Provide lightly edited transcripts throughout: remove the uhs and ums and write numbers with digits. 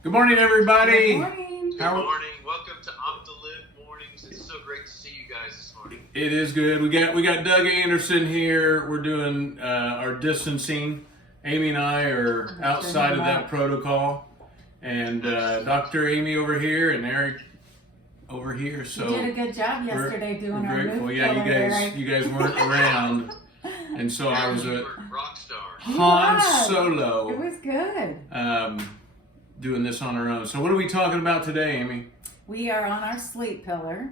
Good morning, everybody. Good morning. Good morning. Welcome to OPT2LIV Mornings. It's so great to see you guys this morning. It is good. We got Doug Anderson here. We're doing our distancing. Amy and I are outside of that protocol, and Dr. Amy over here and Eric over here. So you did a good job yesterday doing our grateful. move Yeah, color, you guys weren't around, and so I was You a were rock star. Han It Solo was good. doing this on our own. So what are we talking about today, Amy? We are on our sleep pillar,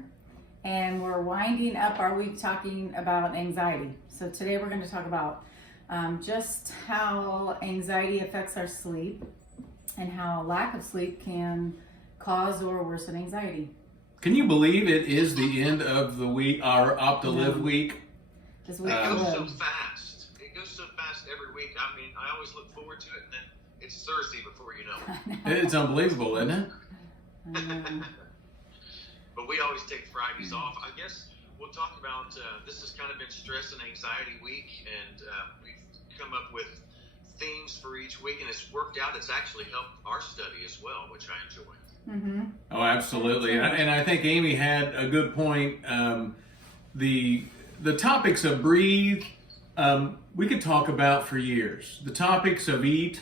and we're winding up our week talking about anxiety. So today we're going to talk about just how anxiety affects our sleep and how lack of sleep can cause or worsen anxiety. Can you believe it is the end of the week, our OPT2LIV week? This week It goes so live. fast. It goes so fast every week. I mean, I always look forward to it, and then it's Thursday before you know it. It's unbelievable, isn't it? But we always take Fridays off. I guess we'll talk about, this has kind of been stress and anxiety week, and we've come up with themes for each week, and it's worked out. It's actually helped our study as well, which I enjoy. Mm-hmm. Oh, absolutely. And I think Amy had a good point. The topics of breathe, we could talk about for years. The topics of eat,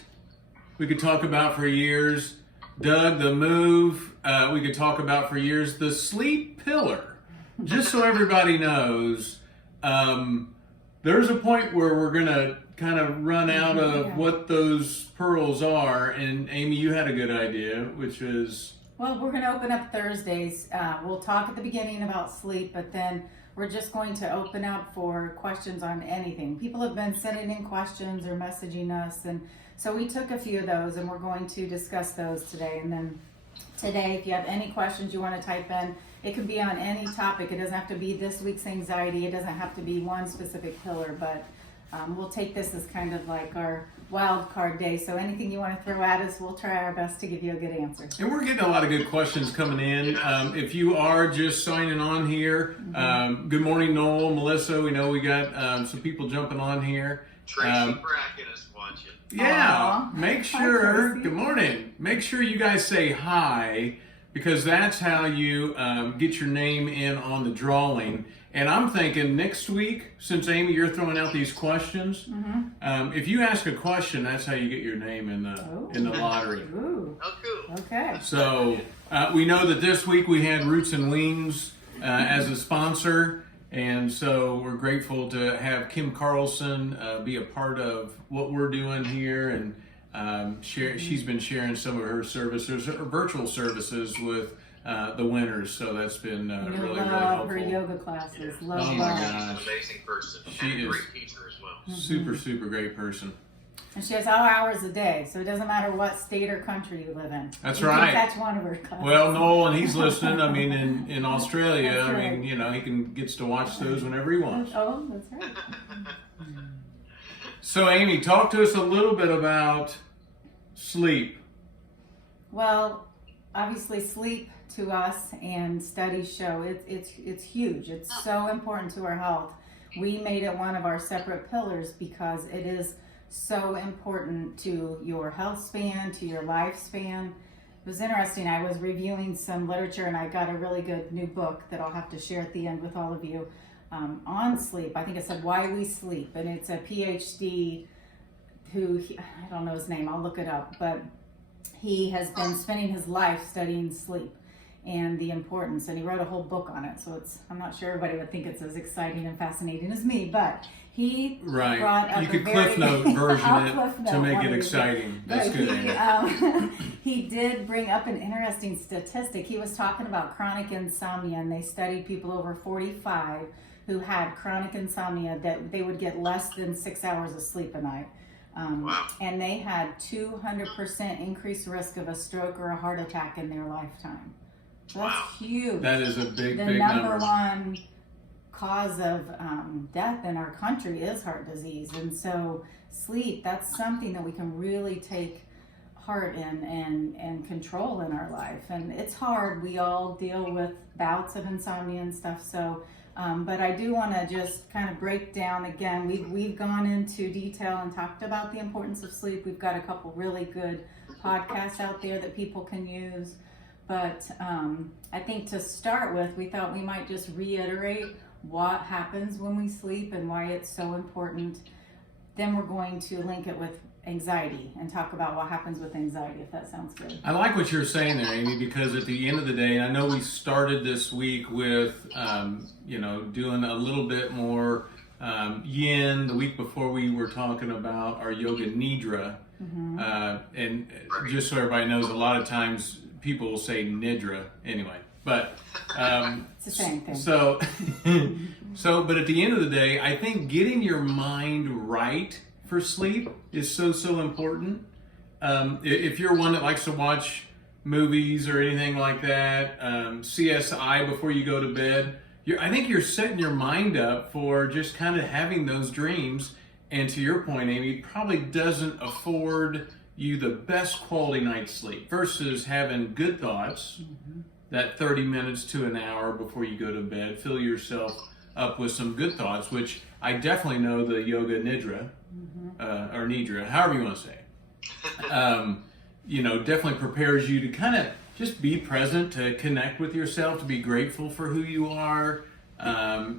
we could talk about for years. Doug, the move, we could talk about for years. The sleep pillar, just so everybody knows, there's a point where we're going to kind of run out of what those pearls are. And Amy, you had a good idea, which is... Well, we're going to open up Thursdays. We'll talk at the beginning about sleep, but then we're just going to open up for questions on anything. People have been sending in questions or messaging us, and so we took a few of those, and we're going to discuss those today. And then today, if you have any questions you want to type in, it can be on any topic. It doesn't have to be this week's anxiety. It doesn't have to be one specific pillar, but we'll take this as kind of like our wild card day. So anything you want to throw at us, we'll try our best to give you a good answer. And we're getting a lot of good questions coming in. If you are just signing on here, good morning, Noel, Melissa. We know we got some people jumping on here. Tracy Bracken is watching. Yeah, make sure, Tracy. good morning. Make sure you guys say hi, because that's how you get your name in on the drawing. And I'm thinking next week, since Amy, you're throwing out these questions, if you ask a question, that's how you get your name in the lottery. Ooh, Oh, cool. okay. So we know that this week we had Roots and Wings as a sponsor, and so we're grateful to have Kim Carlson be a part of what we're doing here, and she's been sharing some of her services, her virtual services with the winners, so that's been really love her helpful. yoga classes. Yeah. Love Oh my that. She's gosh. an amazing person. She and a is. great teacher as well. Super great person. And she has all hours a day, so it doesn't matter what state or country you live in. That's you right. can catch one of her classes. Well, Noel, and he's listening. I mean, in Australia, That's I right. mean, you know, he gets to watch those whenever he wants. Oh, that's right. So, Amy, talk to us a little bit about sleep. Well, obviously, sleep to us and studies show it's huge. It's so important to our health. We made it one of our separate pillars because it is so important to your health span, to your lifespan. It was interesting. I was reviewing some literature, and I got a really good new book that I'll have to share at the end with all of you on sleep. I think it said Why We Sleep, and it's a PhD I don't know his name, I'll look it up, but he has been spending his life studying sleep and the importance, and he wrote a whole book on it. So I'm not sure everybody would think it's as exciting and fascinating as me, but he brought up You could a Cliff Note version I'll it Cliff to Note make one it of these exciting. That's But good, Amy. he did bring up an interesting statistic. He was talking about chronic insomnia, and they studied people over 45 who had chronic insomnia that they would get less than 6 hours of sleep a night. Wow. And they had 200% increased risk of a stroke or a heart attack in their lifetime. So that's Wow. huge. That is a big The number. number one cause of death in our country is heart disease. And so sleep, that's something that we can really take heart in and control in our life. And it's hard. We all deal with bouts of insomnia and stuff. So But I do want to just kind of break down again. We've gone into detail and talked about the importance of sleep. We've got a couple really good podcasts out there that people can use. But I think to start with, we thought we might just reiterate what happens when we sleep and why it's so important. Then we're going to link it with anxiety and talk about what happens with anxiety, if that sounds good. I like what you're saying there, Amy, because at the end of the day, I know we started this week with, doing a little bit more yin. The week before we were talking about our yoga nidra. And just so everybody knows, a lot of times people will say nidra anyway, but it's the same thing. But at the end of the day, I think getting your mind right for sleep is so important. If you're one that likes to watch movies or anything like that, CSI before you go to bed, I think you're setting your mind up for just kind of having those dreams. And to your point, Amy, probably doesn't afford you the best quality night's sleep versus having good thoughts, that 30 minutes to an hour before you go to bed. Fill yourself up with some good thoughts, which I definitely know the yoga nidra, or nidra, however you want to say it, definitely prepares you to kind of just be present, to connect with yourself, to be grateful for who you are,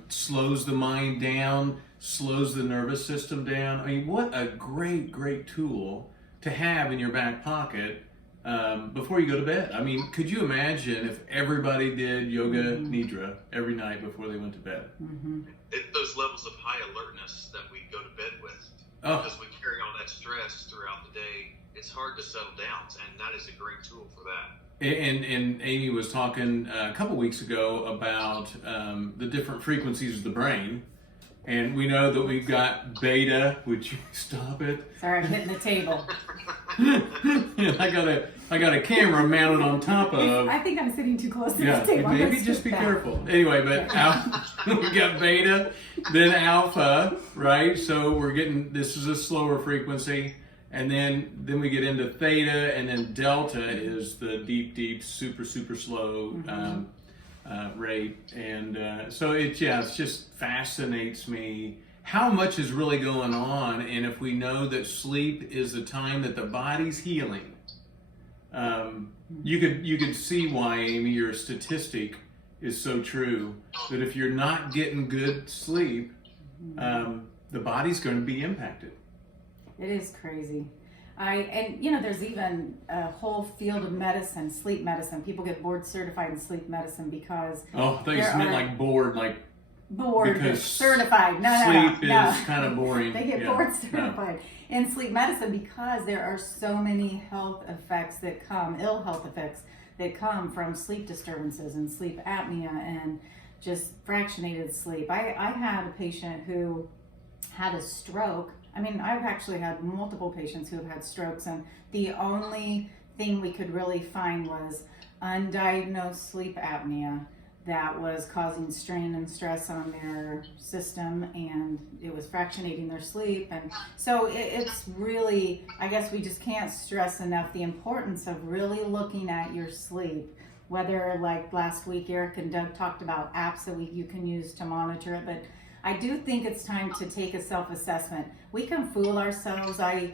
slows the mind down, slows the nervous system down. I mean, what a great tool to have in your back pocket before you go to bed. I mean, could you imagine if everybody did yoga nidra every night before they went to bed? It's those levels of high alertness that we go to bed with. Because we carry all that stress throughout the day, it's hard to settle down, and that is a great tool for that. And Amy was talking a couple weeks ago about the different frequencies of the brain. And we know that we've got beta. Would you stop it? Sorry, I'm hitting the table. I got a camera mounted on top of. I think I'm sitting too close to the table. Maybe just be careful. Anyway, but we got beta, then alpha, right? So we're getting, this is a slower frequency, and then we get into theta, and then delta is the deep, super slow rate. And so it just fascinates me how much is really going on. And if we know that sleep is the time that the body's healing, you could see why, Amy, your statistic is so true, that if you're not getting good sleep, the body's going to be impacted. It is crazy. There's even a whole field of medicine, sleep medicine. People get board certified in sleep medicine because I thought you meant like board because certified. Sleep is kind of boring. They get board certified in sleep medicine because there are so many ill health effects that come from sleep disturbances and sleep apnea and just fractionated sleep. I had a patient who had a stroke. I mean, I've actually had multiple patients who have had strokes, and the only thing we could really find was undiagnosed sleep apnea that was causing strain and stress on their system, and it was fractionating their sleep. And so it's really, I guess we just can't stress enough the importance of really looking at your sleep. Whether, like last week, Eric and Doug talked about apps that you can use to monitor it, but I do think it's time to take a self-assessment. We can fool ourselves. I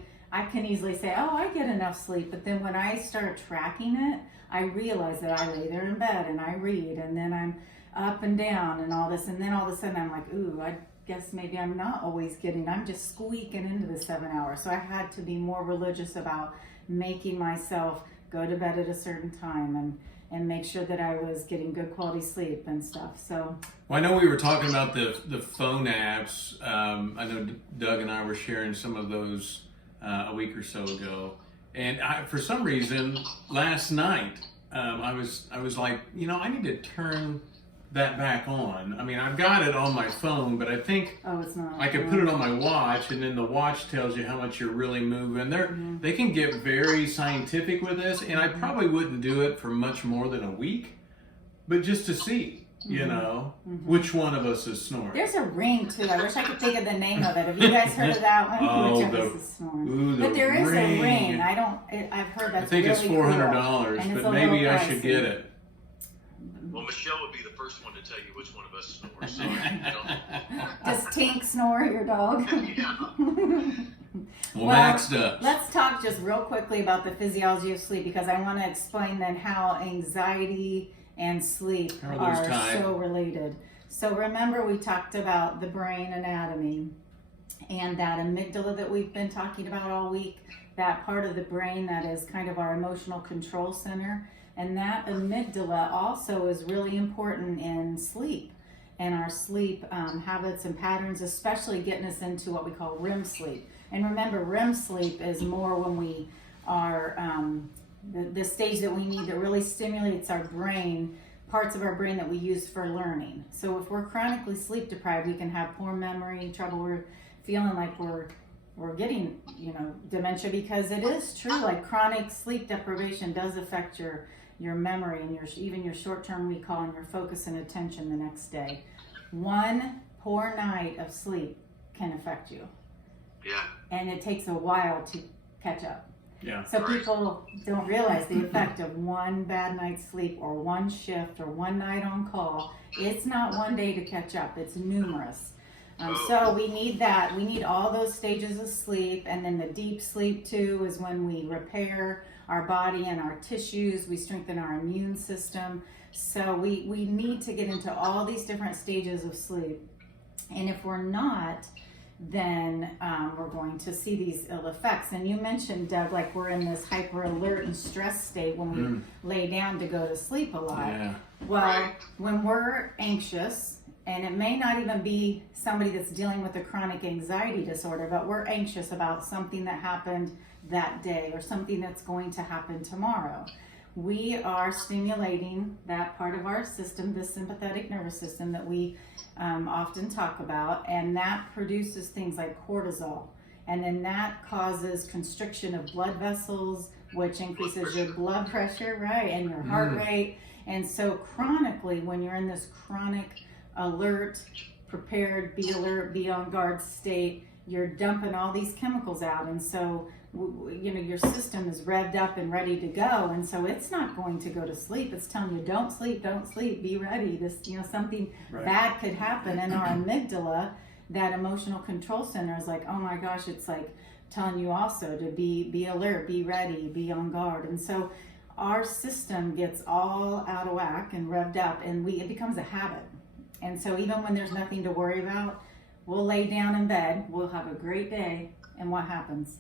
can easily say, oh, I get enough sleep, but then when I start tracking it, I realize that I lay there in bed and I read, and then I'm up and down and all this, and then all of a sudden I'm like, ooh, I guess maybe I'm not always I'm just squeaking into the 7 hours. So I had to be more religious about making myself go to bed at a certain time and make sure that I was getting good quality sleep and stuff. So, well, I know we were talking about the phone apps. I know Doug and I were sharing some of those a week or so ago, and for some reason last night I was like, I need to turn that back on. I mean, I've got it on my phone, but I think it's not. I could put it on my watch, and then the watch tells you how much you're really moving. They can get very scientific with this, and I probably wouldn't do it for much more than a week, but just to see, which one of us is snoring. There's a ring too. I wish I could think of the name of it. Have you guys heard of that one? Which of us is snoring? But there is a ring. I've heard that's. I think it's $400, cool. but maybe I should get it. Well, Michelle would be the first one to tell you which one of us snores. So, Does Tink snore, your dog? Yeah. Well, maxed up. Let's talk just real quickly about the physiology of sleep, because I want to explain then how anxiety and sleep are so related. So remember, we talked about the brain anatomy and that amygdala that we've been talking about all week, that part of the brain that is kind of our emotional control center. And that amygdala also is really important in sleep and our sleep habits and patterns, especially getting us into what we call REM sleep. And remember, REM sleep is more when we are, the stage that we need that really stimulates our brain, parts of our brain that we use for learning. So if we're chronically sleep deprived, we can have poor memory, trouble, we're feeling like we're getting, dementia, because it is true, like chronic sleep deprivation does affect your memory and even your short-term recall and your focus and attention the next day. One poor night of sleep can affect you. Yeah. And it takes a while to catch up. Yeah. So people don't realize the effect of one bad night's sleep or one shift or one night on call. It's not one day to catch up. It's numerous. So we need that. We need all those stages of sleep. And then the deep sleep too is when we repair our body and our tissues. We strengthen our immune system. So we need to get into all these different stages of sleep. And if we're not, then we're going to see these ill effects. And you mentioned, Doug, like we're in this hyper alert and stress state when we lay down to go to sleep a lot. Yeah. Well, when we're anxious, and it may not even be somebody that's dealing with a chronic anxiety disorder, but we're anxious about something that happened that day or something that's going to happen tomorrow. We are stimulating that part of our system, the sympathetic nervous system that we often talk about, and that produces things like cortisol. And then that causes constriction of blood vessels, which increases your blood pressure, right, and your heart rate. And so chronically, when you're in this chronic alert, prepared, be alert, be on guard state, you're dumping all these chemicals out. And so your system is revved up and ready to go, and so it's not going to go to sleep. It's telling you, don't sleep, be ready. This, something bad could happen. And our amygdala, that emotional control center, is like, oh my gosh, it's like telling you also to be alert, be ready, be on guard. And so our system gets all out of whack and revved up, and it becomes a habit. And so even when there's nothing to worry about, we'll lay down in bed, we'll have a great day, and what happens?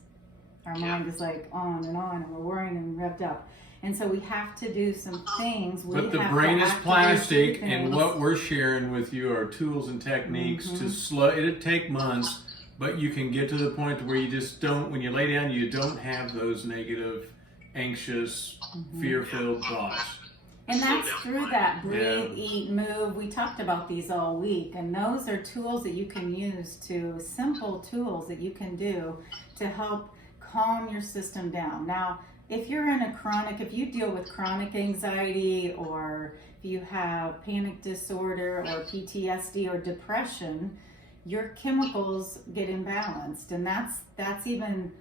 Our mind is like on, and we're worrying and revved up. And so we have to do some things. But the brain is plastic, and what we're sharing with you are tools and techniques to slow. It'll take months, but you can get to the point where you just don't, when you lay down, you don't have those negative, anxious, fear-filled thoughts. And that's through that breathe, eat, move. We talked about these all week, and those are tools that you can use simple tools that you can do to help calm your system down. Now, if you deal with chronic anxiety, or if you have panic disorder or PTSD or depression, your chemicals get imbalanced. And that's even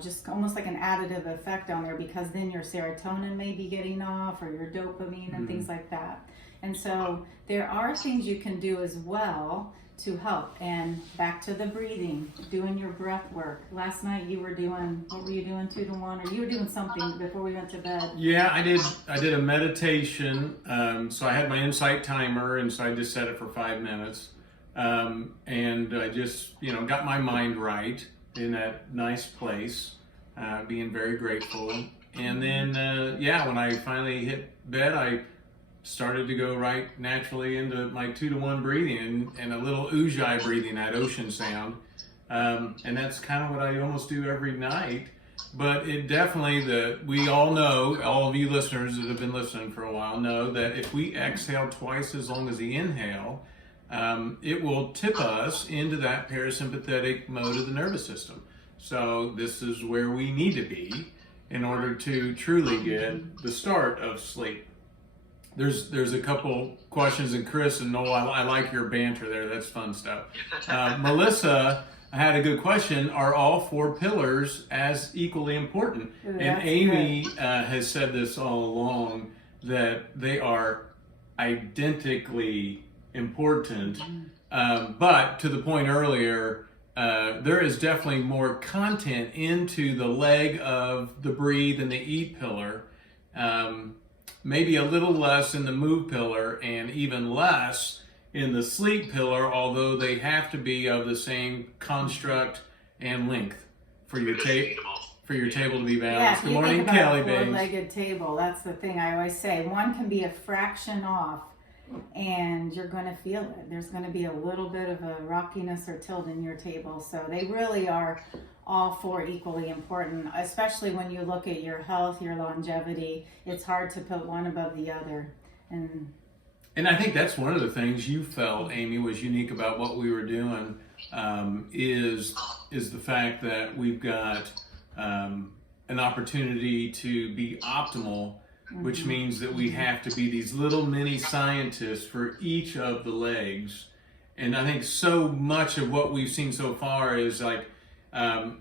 just almost like an additive effect on there, because then your serotonin may be getting off, or your dopamine and things like that. And so there are things you can do as well to help. And back to the breathing, doing your breath work. Last night what were you doing, 2 to 1, or you were doing something before we went to bed? Yeah, I did a meditation. So I had my insight timer, and so I just set it for 5 minutes. And I just, got my mind right in that nice place, being very grateful. And then, when I finally hit bed, I started to go right naturally into my 2 to 1 breathing and a little ujjayi breathing, that ocean sound. And that's kind of what I almost do every night. But it definitely, we all know, all of you listeners that have been listening for a while know that if we exhale twice as long as the inhale, it will tip us into that parasympathetic mode of the nervous system. So this is where we need to be in order to truly get the start of sleep. There's a couple questions, and Chris and Noel, I like your banter there. That's fun stuff. Melissa had a good question. Are all 4 pillars as equally important? Ooh, and Amy has said this all along, that they are identically important. But to the point earlier, there is definitely more content into the leg of the breathe and the eat pillar. Maybe a little less in the move pillar and even less in the sleep pillar, although they have to be of the same construct and length for your table to be balanced. Good morning, Kelly, baby. Four-legged table. That's the thing I always say. One can be a fraction off, and you're going to feel it. There's going to be a little bit of a rockiness or tilt in your table. So they really are all four equally important, especially when you look at your health, your longevity. It's hard to put one above the other. And I think that's one of the things you felt, Amy, was unique about what we were doing, is the fact that we've got an opportunity to be optimal, which means that we have to be these little mini scientists for each of the legs. And I think so much of what we've seen so far is like,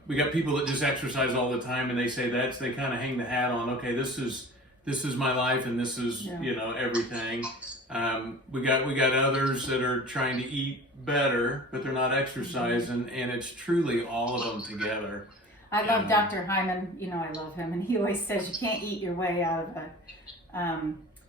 we got people that just exercise all the time, and they say they kind of hang the hat on, okay, this is my life, and this is everything. We got others that are trying to eat better, but they're not exercising, and it's truly all of them together. I love Dr. Hyman. I love him, and he always says you can't eat your way out of a.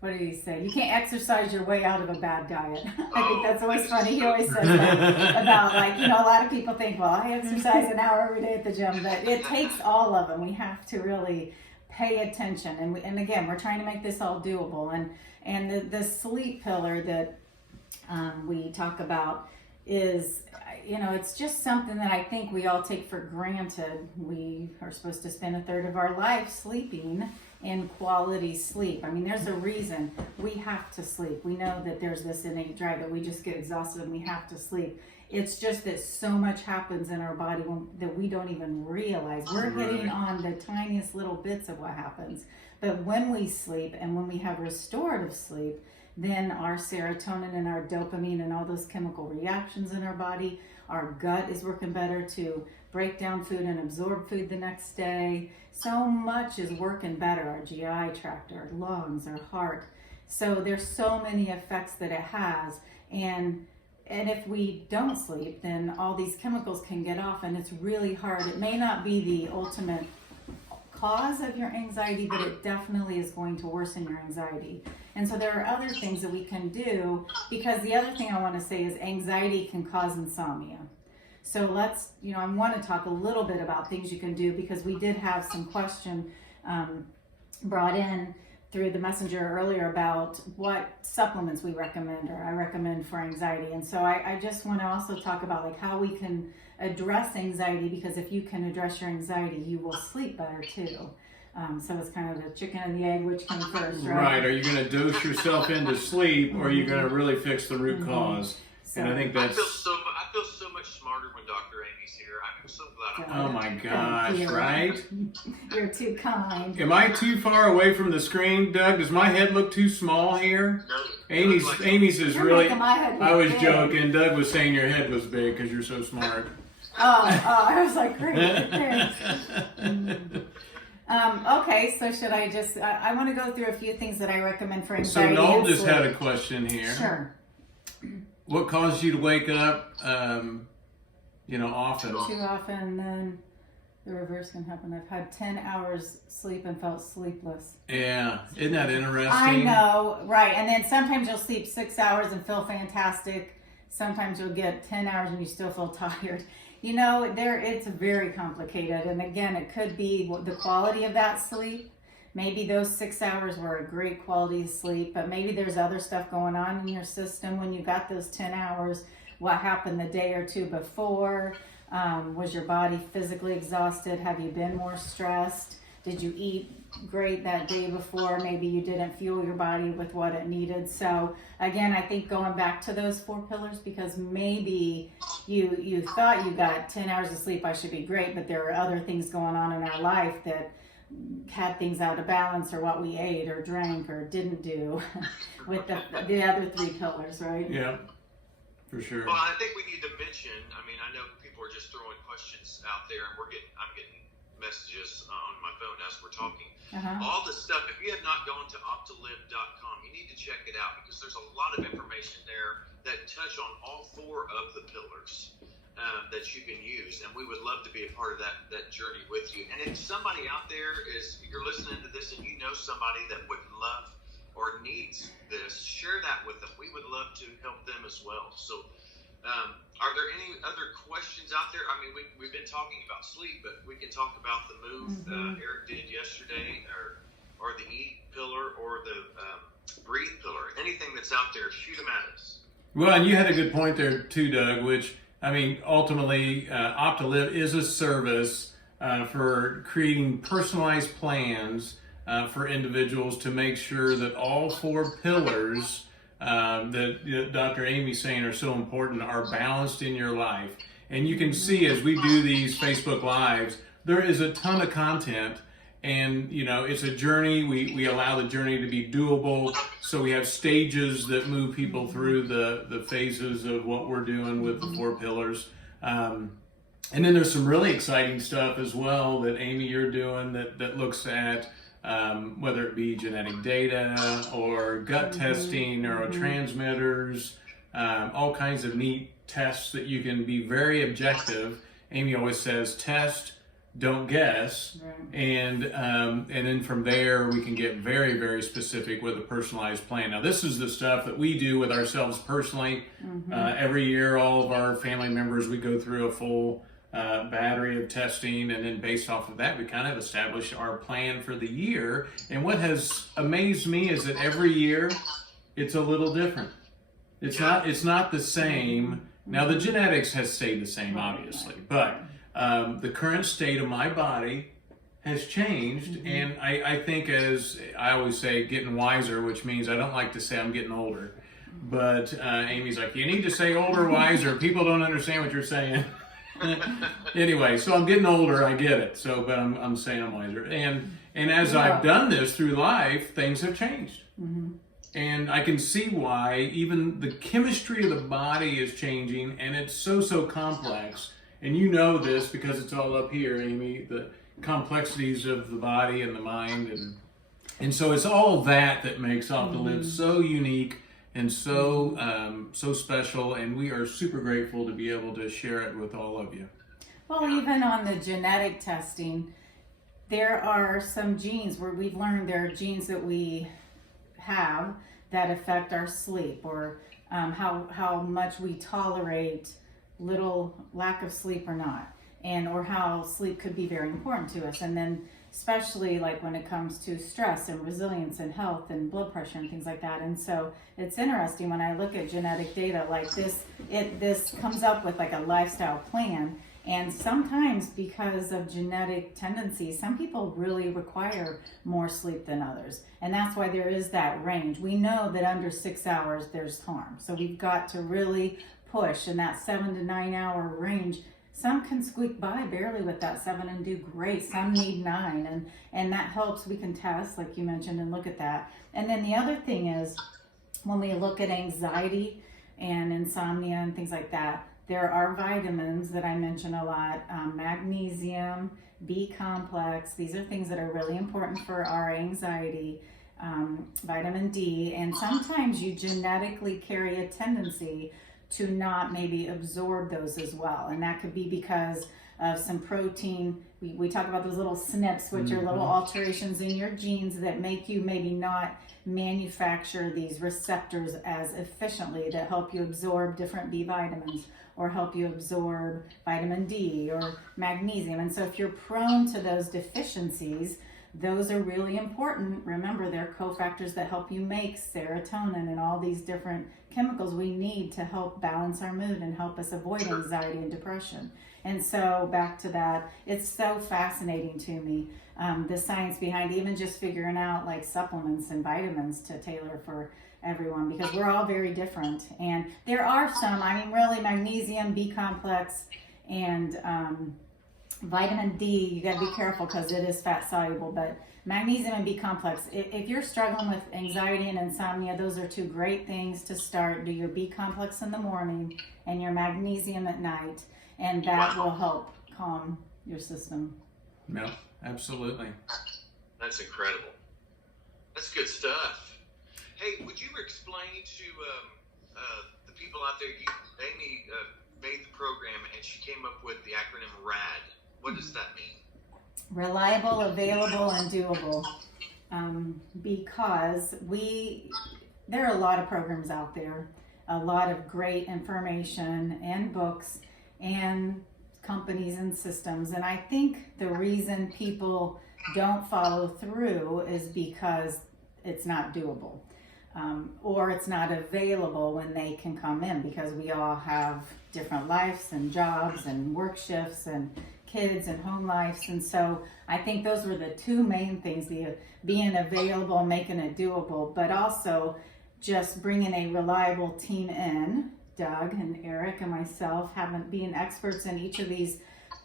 What did he say? You can't exercise your way out of a bad diet. I think that's always funny. He always says that about a lot of people think, well, I exercise an hour every day at the gym, but it takes all of them. We have to really pay attention, and again, we're trying to make this all doable. And the sleep pillar that we talk about is, it's just something that I think we all take for granted. We are supposed to spend a third of our life sleeping in quality sleep. I mean, there's a reason we have to sleep. We know that there's this innate drive that we just get exhausted and we have to sleep. It's just that so much happens in our body that we don't even realize. We're hitting on the tiniest little bits of what happens. But when we sleep and when we have restorative sleep, then our serotonin and our dopamine and all those chemical reactions in our body, our gut is working better to break down food and absorb food the next day. So much is working better. Our GI tract, our lungs, our heart. So there's so many effects that it has. And if we don't sleep, then all these chemicals can get off, and it's really hard. It may not be the ultimate cause of your anxiety, but it definitely is going to worsen your anxiety. And so there are other things that we can do, because the other thing I want to say is anxiety can cause insomnia. So I want to talk a little bit about things you can do, because we did have some question brought in through the messenger earlier about what supplements we recommend, or I recommend for anxiety. And so I just want to also talk about how we can address anxiety, because if you can address your anxiety, you will sleep better too. So it's kind of the chicken and the egg, which came first, right? Right. Are you going to dose yourself into sleep, or are you going to really fix the root cause? So, and I think that's. I feel so much smarter when Dr. Amy's here. I'm so glad. Oh my gosh! Right? You're too kind. Am I too far away from the screen, Doug? Does my head look too small here? No. Amy's is really. I was joking. Doug was saying your head was big because you're so smart. I was like, great. Okay, so should I just? I want to go through a few things that I recommend for anxiety. So Noel just had a question here. Sure. What caused you to wake up, often? Too often, then the reverse can happen. I've had 10 hours sleep and felt sleepless. Yeah, isn't that interesting? I know, right. And then sometimes you'll sleep 6 hours and feel fantastic. Sometimes you'll get 10 hours and you still feel tired. It's very complicated. And again, it could be the quality of that sleep. Maybe those 6 hours were a great quality of sleep, but maybe there's other stuff going on in your system when you got those 10 hours. What happened the day or two before? Was your body physically exhausted? Have you been more stressed? Did you eat great that day before? Maybe you didn't fuel your body with what it needed. So again, I think going back to those 4 pillars, because maybe you thought you got 10 hours of sleep, I should be great, but there are other things going on in our life that had things out of balance, or what we ate or drank or didn't do with the other 3 pillars, right? Yeah, for sure. Well, I think we need to mention, I know people are just throwing questions out there, and I'm getting messages on my phone as we're talking. All this stuff, if you have not gone to OPT2LIV.com, you need to check it out, because there's a lot of information there that touch on all 4 of the pillars. that you can use, and we would love to be a part of that journey with you. And if somebody out there you're listening to this and you know somebody that would love or needs this, share that with them. We would love to help them as well. So are there any other questions out there? I mean, we've been talking about sleep, but we can talk about the move Eric did yesterday, or the eat pillar, or the breathe pillar. Anything that's out there, shoot them at us. Well, and you had a good point there too, Doug, which, I mean, ultimately, OPT2LIV is a service for creating personalized plans for individuals to make sure that all 4 pillars that Dr. Amy's saying are so important are balanced in your life. And you can see as we do these Facebook Lives, there is a ton of content. And, you know, it's a journey. We allow the journey to be doable. So we have stages that move people through the phases of what we're doing with the 4 pillars. And then there's some really exciting stuff as well that, Amy, you're doing that looks at whether it be genetic data or gut testing, neurotransmitters, all kinds of neat tests that you can be very objective. Amy always says, test, don't guess, and then from there we can get very, very specific with a personalized plan. Now, this is the stuff that we do with ourselves personally. Every year, all of our family members, we go through a full battery of testing, and then based off of that, we kind of establish our plan for the year. And what has amazed me is that every year it's a little different. It's not the same. Now, the genetics has stayed the same, obviously, but the current state of my body has changed, and I think, as I always say, getting wiser, which means I don't like to say I'm getting older, but Amy's like, you need to say older, wiser. People don't understand what you're saying. Anyway, so I'm getting older, I get it. So, but I'm saying I'm wiser, and as I've done this through life, things have changed. And I can see why even the chemistry of the body is changing, and it's so complex. And you know this because it's all up here, Amy, the complexities of the body and the mind. And so it's all that makes OPT2LIV so unique and so special. And we are super grateful to be able to share it with all of you. Well, even on the genetic testing, there are some genes where we've learned there are genes that we have that affect our sleep, or how much we tolerate little lack of sleep or not, and or how sleep could be very important to us. And then especially like when it comes to stress and resilience and health and blood pressure and things like that. And so it's interesting when I look at genetic data like this, this comes up with like a lifestyle plan. And sometimes because of genetic tendencies, some people really require more sleep than others. And that's why there is that range. We know that under 6 hours, there's harm. So we've got to really push in that 7 to 9 hour range. Some can squeak by barely with that 7 and do great. Some need 9, and that helps. We can test, like you mentioned, and look at that. And then the other thing is, when we look at anxiety and insomnia and things like that, there are vitamins that I mention a lot, magnesium, B complex. These are things that are really important for our anxiety, vitamin D, and sometimes you genetically carry a tendency to not maybe absorb those as well. And that could be because of some protein. We talk about those little SNPs, which are little alterations in your genes that make you maybe not manufacture these receptors as efficiently that help you absorb different B vitamins or help you absorb vitamin D or magnesium. And so if you're prone to those deficiencies, those are really important. Remember, they're cofactors that help you make serotonin and all these different chemicals we need to help balance our mood and help us avoid anxiety and depression. And so back to that, it's so fascinating to me, the science behind even just figuring out like supplements and vitamins to tailor for everyone, because we're all very different. And there are some, I mean, really magnesium, B complex, and vitamin D, you got to be careful because it is fat soluble, but magnesium and B complex, if you're struggling with anxiety and insomnia, those are two great things to start. Do your B complex in the morning and your magnesium at night, and that will help calm your system. No, absolutely. That's incredible. That's good stuff. Hey, would you explain to the people out there, Amy made the program, and she came up with the acronym RAD. What does that mean? Reliable, available, and doable. Because there are a lot of programs out there, a lot of great information and books and companies and systems. And I think the reason people don't follow through is because it's not doable. Or it's not available when they can come in, because we all have different lives and jobs and work shifts and kids and home lives. And so I think those were the two main things, the being available, making it doable, but also just bringing a reliable team in. Doug and Eric and myself being experts in each of these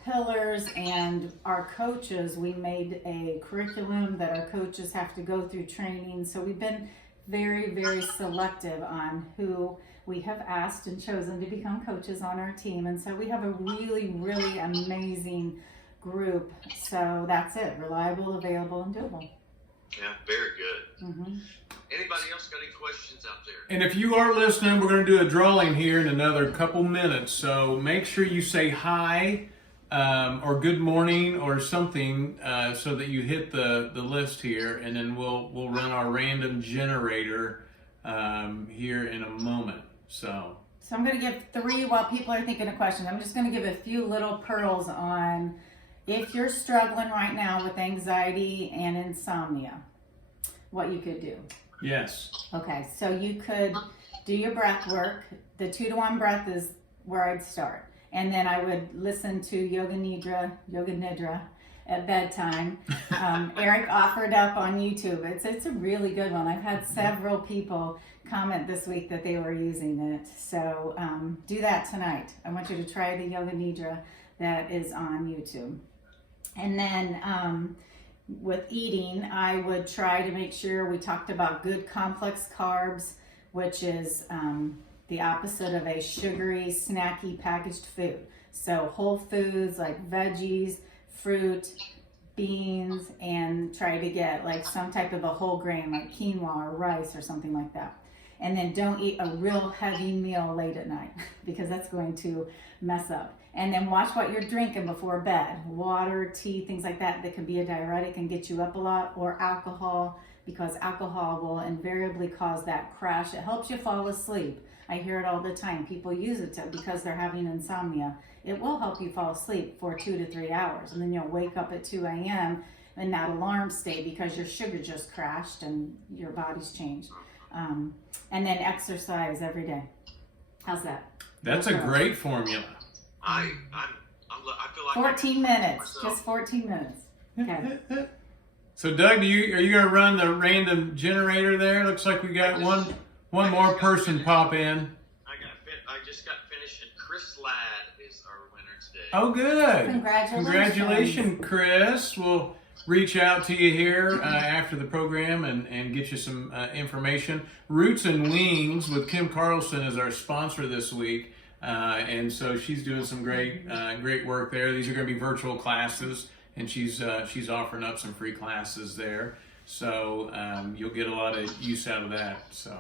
pillars, and our coaches, we made a curriculum that our coaches have to go through training. So we've been very, very selective on who we have asked and chosen to become coaches on our team. And so we have a really, really amazing group. So that's it, reliable, available, and doable. Yeah, very good. Mm-hmm. Anybody else got any questions out there? And if you are listening, we're going to do a drawing here in another couple minutes. So make sure you say hi or good morning or something so that you hit the list here, and then we'll run our random generator here in a moment. So I'm going to give 3 while people are thinking of questions. I'm just going to give a few little pearls on if you're struggling right now with anxiety and insomnia, what you could do. Yes. Okay, so you could do your breath work. The 2-to-1 breath is where I'd start. And then I would listen to Yoga Nidra at bedtime. Eric offered up on YouTube. It's a really good one. I've had several people comment this week that they were using it. So do that tonight. I want you to try the Yoga Nidra that is on YouTube. And then with eating, I would try to make sure we talked about good complex carbs, which is the opposite of a sugary, snacky, packaged food. So whole foods like veggies, fruit, beans, and try to get like some type of a whole grain like quinoa or rice or something like that. And then don't eat a real heavy meal late at night because that's going to mess up. And then watch what you're drinking before bed. Water, tea, things like that can be a diuretic and get you up a lot, or alcohol, because alcohol will invariably cause that crash. It helps you fall asleep. I hear it all the time. People use it because they're having insomnia. It will help you fall asleep for 2 to 3 hours. And then you'll wake up at 2 a.m. in that alarm state because your sugar just crashed and your body's changed. And then exercise every day. How's that? That's a great formula. I feel like 14 minutes, just 14 minutes. Okay. So Doug, are you going to run the random generator there? Looks like we got one more person pop in. I just got finished, and Chris Ladd is our winner today. Oh, good. Congratulations, Chris. We'll reach out to you here after the program and get you some information. Roots and Wings with Kim Carlson is our sponsor this week. And so she's doing some great work there. These are going to be virtual classes, and she's offering up some free classes there. So you'll get a lot of use out of that. So,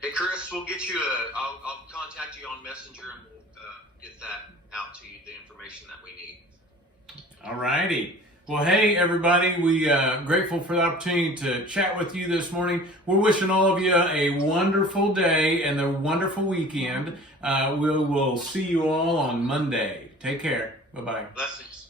hey Chris, we'll get you I'll contact you on Messenger, and we'll get that out to you, the information that we need. All righty. Well, hey everybody, we grateful for the opportunity to chat with you this morning. We're wishing all of you a wonderful day and a wonderful weekend. We'll see you all on Monday. Take care. Bye-bye. Blessings.